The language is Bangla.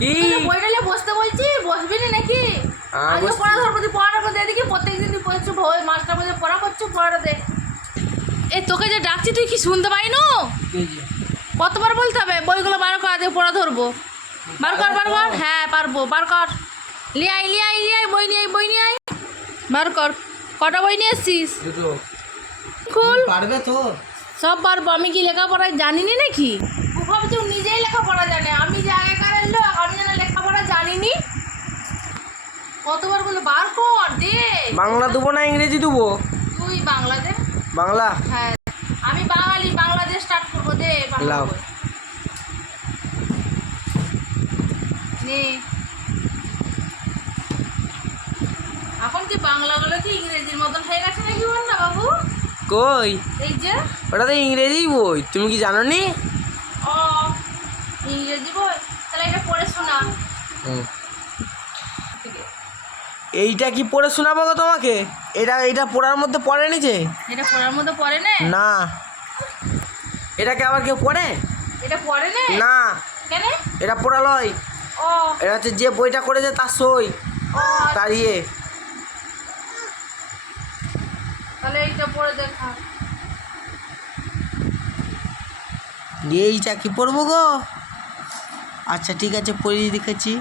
কি? বইটা বসতে বলছি বসবি না নাকি? আজকে পড়া ধরবো তুই পড়াটা মধ্যে এদিকে প্রত্যেকদিন তুই পড়ছিস ভয় মাস্টার মধ্যে পড়া করছ পড়াটা দে। এই তোকে যে ডাকছি তুই কি শুনতে পাই না কতবার বলতে হবে? বইগুলো বার কর আজকে পড়া ধরবো। বার কর বার কর? হ্যাঁ পারব বার কর। লিয়াই লিয়াই লিয়াই বই নিয়ে বই নিয়ে আই বার কর। কটা বই নিয়ে এসছিস? খুল পারবে তো। সব পারব। আমি কি লেখাপড়া জানি না নাকি ভাবছে নিজেই লেখাপড়া জানে। আমি যে কতবার বলে বার কর দে। বাংলা দেবো না ইংরেজি দেবো? তুই বাংলাদেশ বাংলা? হ্যাঁ। আমি বাঙালি বাংলাদেশ স্টার্ট করব দে বাংলা। নে। এখন কি বাংলাগুলো কি ইংরেজির মতন হয়ে গেছে নাকি বল না বাবু? কই? এই যে। ওটা তো ইংরেজি বই তুমি কি জানো নি ও ইংরেজি বই? তাহলে এটা পড়ে শোনা। এইটা কি পড়ে শোনাবো গো তোমাকে? এটা এটা পড়ার মধ্যে পড়ে নি যে? এটা পড়ার মধ্যে পড়ে নে। না। এটাকে আবার কেউ পড়ে? এটা পড়ে নে? না। কেন? এটা পড়া লয় ও। এটা হচ্ছে যে বইটা করেছে তার সই। ও তার ইয়ে। তাহলে এইটা পড়ে দেখা। এইটা কি পড়ব গো? আচ্ছা ঠিক আছে পড়িয়ে দেখেছি।